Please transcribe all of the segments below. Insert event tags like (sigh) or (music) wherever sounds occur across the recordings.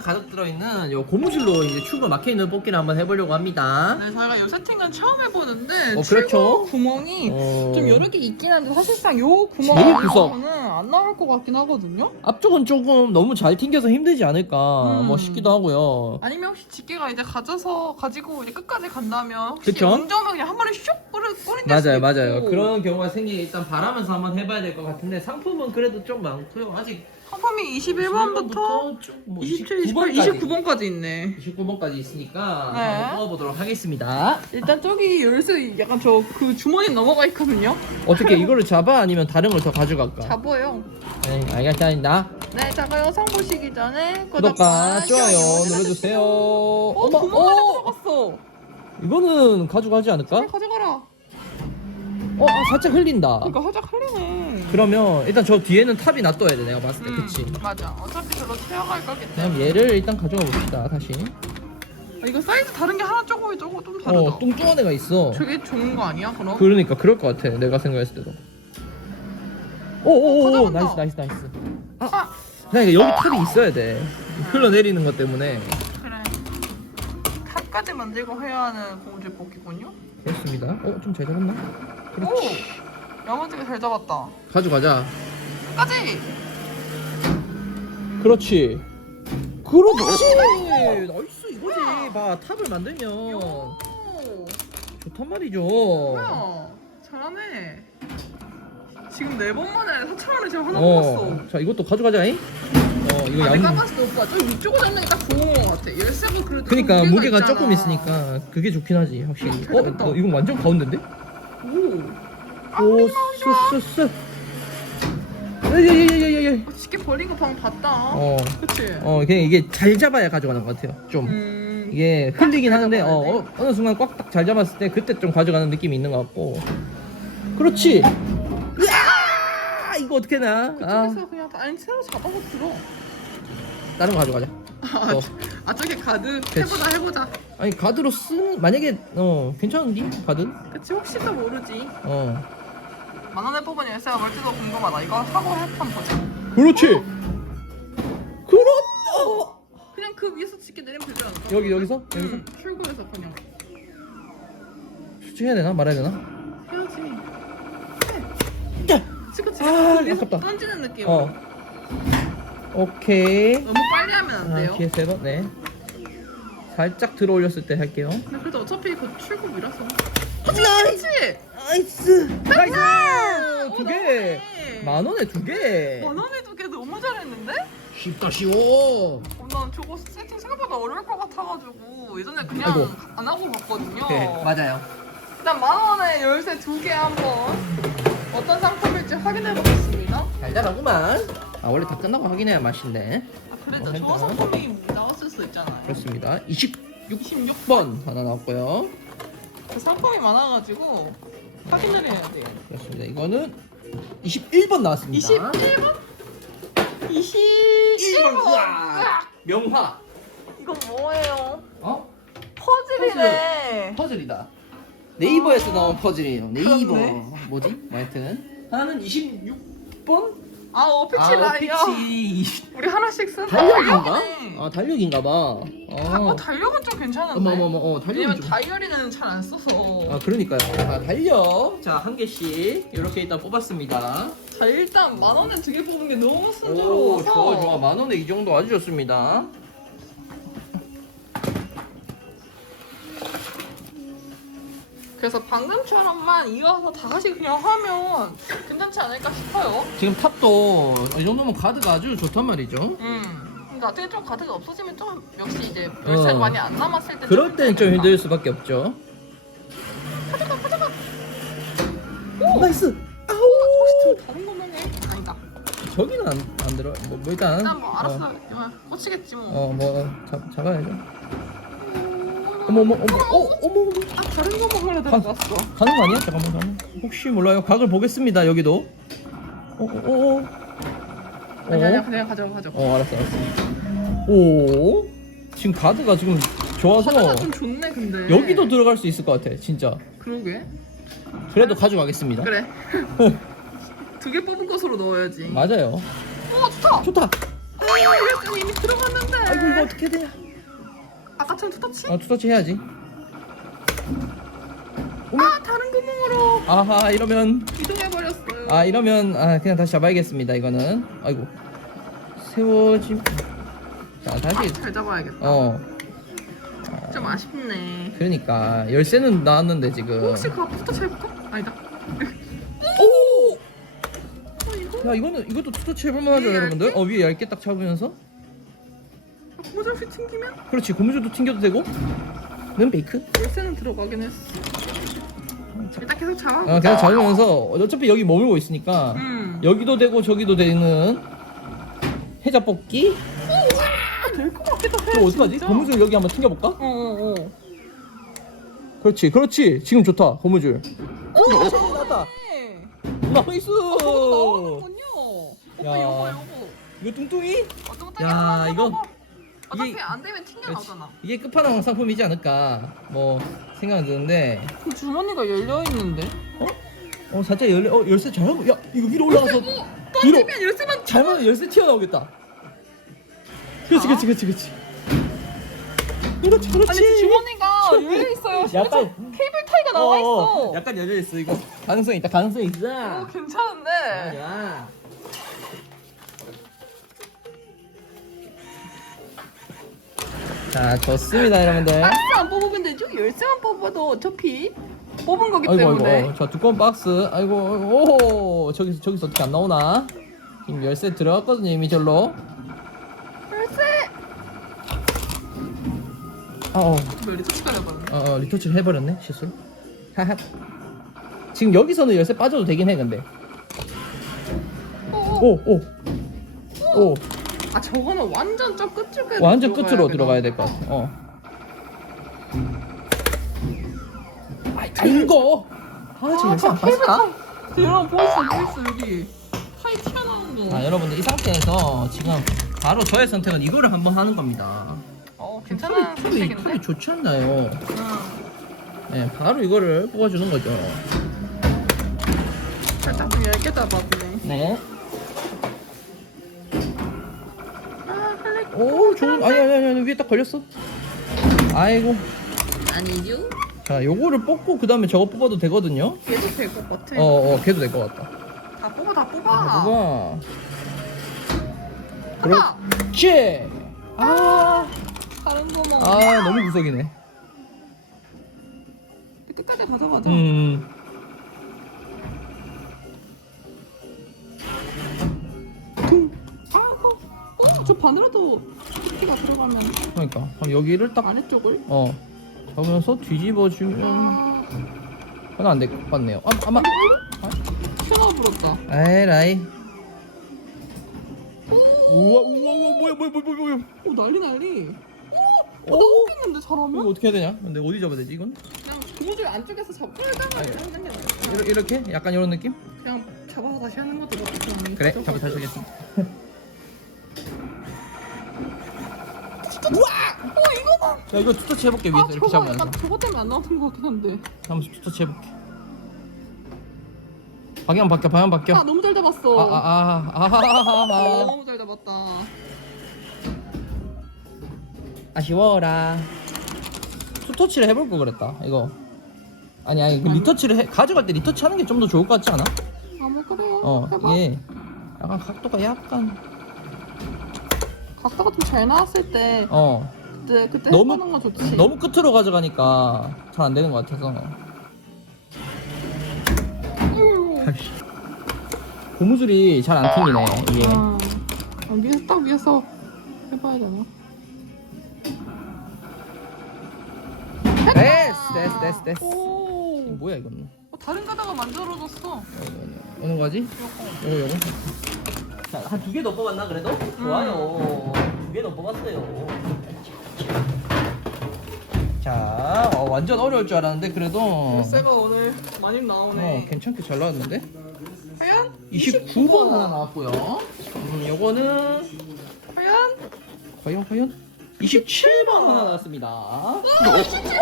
가득 들어있는 요 고무줄로 이제 출구 막혀 있는 뽑기를 한번 해보려고 합니다. 네, 저희가 이 세팅은 처음 해보는데 어, 그렇죠. 구멍이 어... 좀 여러 개 있긴 한데 사실상 요 구멍 제일 구석. 안에서는 안 나올 것 같긴 하거든요. 앞쪽은 조금 너무 잘 튕겨서 힘들지 않을까 음. 뭐 싶기도 하고요. 아니면 혹시 집게가 이제 가져서 가지고 이제 끝까지 간다면 혹시 그쵸? 운 좋으면 그냥 한 마리 슉 뿌리 뿌린다 맞아요, 맞아요. 그런 경우가 생기기 일단 바라면서 한번 해봐야 될 것 같은데 상품은 그래도 좀 많고요. 아직 상품이 21번부터 뭐 27, 28, 29번까지 있네. 29번까지 있으니까 네. 한번 뽑아보도록 하겠습니다. 일단 저기 열쇠 약간 저 그 주머니 넘어가 있거든요. 어떻게 이거를 잡아 아니면 다른 걸 더 가져갈까? 잡아요. 네, 알겠습니다. 네, 자가 영상 보시기 전에 구독과 좋아요 눌러주세요. 어, 어머, 구멍 안에 어, 들어갔어. 이거는 가져가지 않을까? 잘 가져가라. 어, 아, 살짝 흘린다. 그러니까 살짝 흘리네. 그러면 일단 저 뒤에는 탑이 놔둬야 돼 내가 봤을 때 음, 그치? 맞아. 어차피 저로 채워갈 거기 그럼. 얘를 일단 가져가 봅시다 다시 아, 이거 사이즈 다른 게 하나 조금 조금 좀 다르다. 어 뚱뚱한 애가 있어 저게 좋은 거 아니야? 그럼? 그러니까 그럴 것 같아 내가 생각했을 때도 오오오 가져간다. 나이스 나이스 나이스 아, 그러니까 여기 탑이 있어야 돼 흘러내리는 것 때문에 그래. 탑까지 만들고 해야 하는 고무줄 뽑기군요. 그렇습니다 어 좀 잘 잡았나? 오, 그렇지 야무지게 잘 잡았다. 가져가자 끝까지. 그렇지 그렇지 나이스 이거지 봐 탑을 만들면 오, 좋단 말이죠 뭐야? 잘하네. 지금 네 번 만에 4천 원을 지금 하나 어, 먹었어. 자 이것도 가져가자잉 어 이거 아, 양 내가 봤을 때 오빠 저 위쪽을 잡는 게 딱 좋은 것 같아. 열쇠가 그래도 그러니까 무게가 무게가 있잖아. 조금 있으니까 그게 좋긴 하지 확실히. 잘 어. 어 이건 완전 가운데인데? 오. 오, 쏘쏘쏘. 예예예예예. 아, 쉽게 버린 거 방금 봤다. 어, 그치? 어, 그냥 이게 잘 잡아야 가져가는 것 같아요. 좀 음. 이게 잘 하는데 어, 어 어느 순간 꽉 딱 잘 잡았을 때 그때 좀 가져가는 느낌이 있는 것 같고. 그렇지. 으아! 이거 어떻게 나? 아, 그쪽에서 그냥 다- 아니 새로 잡아서 들어. 다른 거 가져가자. 아, 어. 아 저기 가드. 해보자 해보자. 아니 가드로 쓰는 만약에 어 괜찮은디 가드? 그치 혹시 또 모르지. 어. 만 원에 뽑은 열쇠가 뭘지도 궁금하다. 이거 하고 한판 보자. 그렇지. 그렇다. 그냥 그 위에서 집게 내리면 되지 않을까? 여기 여기서 여기서 응. 출구에서 그냥 솔직히 해야 되나 말아야 되나? 해야지. 야! 그치 그치. 아, 그 위에서 아깝다. 던지는 느낌. 어. 오케이. 너무 빨리 하면 안 돼요. 아, 뒤에 세 번. 네. 살짝 들어 올렸을 때 할게요. 근데 그래도 어차피 그 출구이라서. 나이스. 그치? 나이스. 나이스. 어, 두 개. 만 원에 두 개. 만 원에 두 개 너무 잘했는데? 쉽다 쉬워. 어, 난 저거 세팅 생각보다 어려울 것 같아가지고 예전에 그냥 아이고. 안 하고 봤거든요. 네, 맞아요. 일단 만 원에 열쇠 두 개 한번 어떤 상품일지 확인해 보겠습니다. 달달하구만. 아 원래 다 끝나고 확인해야 맛인데. 아, 그래도 어, 좋은 일단. 상품이 나왔을 수 있잖아요. 그렇습니다. 26번 26번. 하나 나왔고요. 그 상품이 많아가지고 확인을 해야 돼요. 그렇습니다. 이거는 21번 나왔습니다. 21번? 21번! 우와. 명화. 이건 뭐예요? 어? 퍼즐이네. 퍼즐이다. 네이버에서 나온 퍼즐이에요. 네이버. 그렇네. 뭐지? 뭐 하여튼 하나는 26번? 아, 어피치 라이어. 피치. 우리 하나씩 쓰는 달력인가? 달력이네. 아 달력인가 봐. 아, 어. 어, 달력은 좀 괜찮은데. 어머 어머 어머. 어, 왜냐면 좀. 다이어리는 잘 안 써서 아 그러니까요. 자 달력. 자한 개씩 이렇게 일단 뽑았습니다. 자 일단 만 원에 두 개 뽑은 게 너무 오 순조로워서 좋아 좋아 만 원에 이 정도 아주 좋습니다. 그래서 방금처럼만 이어서 다 같이 그냥 하면 괜찮지 않을까 싶어요 지금 탑도 이 정도면 가드가 아주 좋단 말이죠. 음 나중에 좀 가드가 없어지면 좀 역시 이제 열쇠가 어. 많이 안 남았을 때 그럴 땐좀 힘들 수밖에 없죠. 가져가 가져가 오 나이스. 혹시 좀 다른 거만 해? 아니다 저기는 안, 안 들어. 뭐, 뭐 일단. 일단 뭐 알았어 이만 꽂히겠지 뭐 어, 뭐 잡, 잡아야죠. 어머 어머 어머 어 어머 어머 아 다른 거만 하려 들어갔어 가는 거 아니야? 잠깐만 잠깐만. 혹시 몰라요. 각을 보겠습니다. 여기도. 어어어. 어, 아니 아니야 그냥 가져가 가져가 어 알았어 알았어. 오. 지금 가드가 지금 좋아서 가드가 좀 좋네 근데 여기도 들어갈 수 있을 것 같아. 진짜. 그러게 그래도 가져가겠습니다. 그래 (laughs) 두 개 뽑은 것으로 넣어야지 맞아요. 오 좋다 좋다. 열쇠는 이미 들어갔는데. 아이고 이거 어떻게 돼? 아까처럼 투터치? 아 투터치 해야지. 아 다른 구멍으로 아하 이러면 이동해 버렸어요. 아 이러면 아 그냥 다시 잡아야겠습니다 이거는. 아이고 세워짐. 자 다시 잘 잡아야겠다. 어 좀 아쉽네. 그러니까 열쇠는 나왔는데 지금. 혹시 그 앞에 투터치 해볼까? 아니다. 오! 어 이거? 야 이거는 이것도 투터치 해볼만하죠 위에 여러분들. 어 위에 얇게 딱 잡으면서. 고무줄이 튕기면 그렇지 고무줄도 튕겨도 되고. 는 베이크. 열쇠는 들어가긴 했어. 일단 계속 잡아. 어 그냥 잡으면서 어차피 여기 머물고 있으니까 음. 여기도 되고 저기도 되는 해자 뽑기. 될것 같기도 해. 그럼 어떡하지? 진짜. 고무줄 여기 한번 튕겨볼까? 어 어 어. 그렇지 그렇지 지금 좋다 고무줄. 오잘 나왔다. 네. 나이스. 나오는군요. 오빠 야. 여보 여보. 이거 뚱뚱이? 어떤 야, 이거- 어차피 이게- 안 되면 튕겨 그렇지. 나오잖아. 이게 끝판왕 상품이지 않을까 뭐 생각은 드는데 그 주머니가 열려 있는데. 어 살짝 열어 열쇠 잘하고 야 이거 위로 올라가서 오, 위로 던지면 열쇠만 잘하면 열쇠 튀어나오겠다 그렇지 그렇지 그렇지 그렇지 그렇지 그렇지 아니 주머니가 열려 있어요. 약간- 약간 케이블 타이가 나와 있어. 약간 열려있어 이거 가능성 있다 가능성 있어 오 괜찮은데. 야 자 좋습니다 여러분들. 박스 안 뽑으면 되죠? 열쇠만 뽑아도 어차피 뽑은 거기 아이고 때문에. 아이고. 자 두꺼운 박스. 아이고 오 저기서 저기서 어떻게 안 나오나? 지금 열쇠 들어갔거든요 이미 절로. 열쇠. 아어. 왜 리터치가 돼버렸네. 어, 어, 리터치를 해버렸네 실수 하하. 지금 여기서는 열쇠 빠져도 되긴 해 근데. 오, 오 오오 아 저거는 완전 저 끝쪽에. 완전 끝으로 들어가야 될 것 같아 어 아이고 아 지금 열쇠 안 빠졌다 여러분 보이스 보이스 여기 타이 튀어나온 거. 자 여러분들 이 상태에서 지금 바로 저의 선택은 이거를 한번 하는 겁니다 어 괜찮은 툴이, 툴이. 툴이 좋지 않나요? 응. 네, 바로 이거를 뽑아주는 거죠. 살짝 좀 얇게 잡았네. 네. 오, 좋은. 아니, 아니, 아니, 위에 딱 걸렸어. 아이고. 아니죠? 자, 요거를 뽑고 그 다음에 저거 뽑아도 되거든요. 얘도 될 것 같아. 어, 어, 걔도 될 것 같다. 다 뽑아 다 뽑아. 뽑아. 하나. 그렇지. 아, 다른 거뭐 아, 너무 구석이네. 끝까지 가져가자. 음. 저 바늘에도 스티키가 들어가면 그러니까. 그럼 여기를 딱, 아래쪽을. 어, 잡으면서 뒤집어주면. 아, 하나 안 될 것 같네요. 아, 아마. 튀어나와 버렸다. 에라이. 우와, 우와, 우와, 뭐야, 뭐야, 뭐야, 뭐야. 오, 난리 난리. 오, 오. 나 웃겠는데 이거 잘하면? 어떻게 해야 되냐? 근데 어디 잡아야 되지 이건? 그냥 고무줄 안쪽에서 잡고. 그냥 그냥 이렇게, 이렇게? 약간 이런 느낌? 그냥 잡아서 다시 하는 것도 나쁘지. 그래. 잡아 다시 하겠습니다. 어, 이거만. 야, 이거 투터치 해볼게 위에서 아, 이렇게 저거 잡으면서. 약간 저거 때문에 안 나왔던 것 같긴 한데. 한번 투터치 해볼게. 방향 바뀌어, 방향 바뀌어. 아, 너무 잘 잡았어. 아, 아, 아, 아, 아, 아, 아. 너무 잘 잡았다. 아쉬워라. 투터치를 해볼 걸 그랬다. 이거. 아니, 아니, 그 리터치를 해, 가져갈 때 리터치 하는 게 좀 더 좋을 것 같지 않아? 아, 뭐 그래요. 어, 해봐. 이게 약간 각도가 약간, 각도가 좀 잘 나왔을 때 어, 그때 그때 너무- 해보는 건 좋지. 너무 끝으로 가져가니까 잘 안 되는 것 같아서. 고무줄이 잘 안 튕기네, 이게. 아, 아, 위에서 딱 위에서 해봐야 되나? 됐어, 됐어, 됐어, 됐어. 오. 이거 뭐야, 이거는? 어, 다른 가다가 만들어졌어. 어, 어느 거지? 요거 요거 자, 한 두 개 더 뽑았나 그래도? 좋아요 두 개 더 뽑았어요 자 어, 완전 어려울 줄 알았는데 그래도 열쇠가 오늘 많이 어, 나오네. 괜찮게 잘 나왔는데 과연? 29번 하나 나왔고요 음, 요거는 과연? 과연 과연 27번 하나 나왔습니다 오!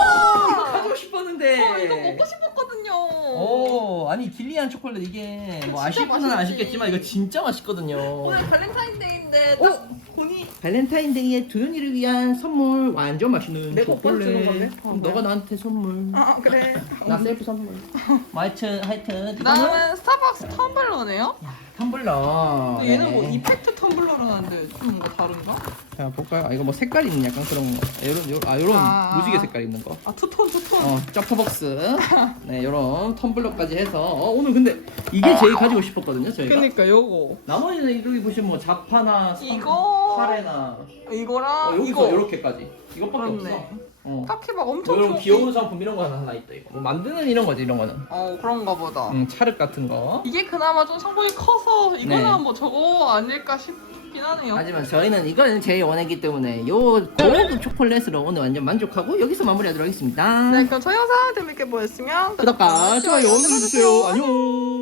아, 가지고 싶었는데 어, 이거 먹고 싶었 거든요. 오 아니 길리안 초콜릿 이게 뭐 진짜 분은 맛있지. 아시겠지만 이거 진짜 맛있거든요 오늘 발렌타인데이인데 어? 딱 발렌타인데이에 두현이를 위한 선물 완전 맛있는 내가 오빠 초콜릿. 주는 건데? 그럼 어, 너가? 나한테 선물. 아 그래. (laughs) 나 셀프 선물. (laughs) 뭐 하여튼 하여튼 이거는 나는 스타벅스 텀블러네요. 텀블러. 근데 얘는 네. 뭐 이펙트 텀블러라는데 좀 뭔가 다른가? 자 볼까요? 아, 이거 뭐 색깔 있는 약간 그런 거. 요런 요, 아 요런 아. 무지개 색깔 있는 거. 아 투톤 투톤. 어, 점퍼벅스. (laughs) 네, 요런 텀블러까지 해서 어, 오늘 근데 이게 제일 가지고 싶었거든요, 저희가. 그니까 요거 나머지는 여기 보시면 뭐 자파나 삼- 이거- 카레나 이거랑 어, 여기서 이거 이렇게까지 이것밖에 그렇네. 없어. 어. 딱히 막 엄청 이런 귀여운 상품 이런 거 하나 있다 이거. 뭐 만드는 이런 거지 이런 거는. 어 그런가 보다. 음, 차륵 같은 거. 이게 그나마 좀 성분이 커서 이거는 네. 뭐 저거 아닐까 싶 긴 하네요. 하지만 저희는 이거는 제일 원했기 때문에 요 고급 초콜릿으로 오늘 완전 만족하고 여기서 마무리하도록 하겠습니다. 네 그럼 저 영상 재밌게 보였으면 구독과 좋아요 눌러주세요. 안녕.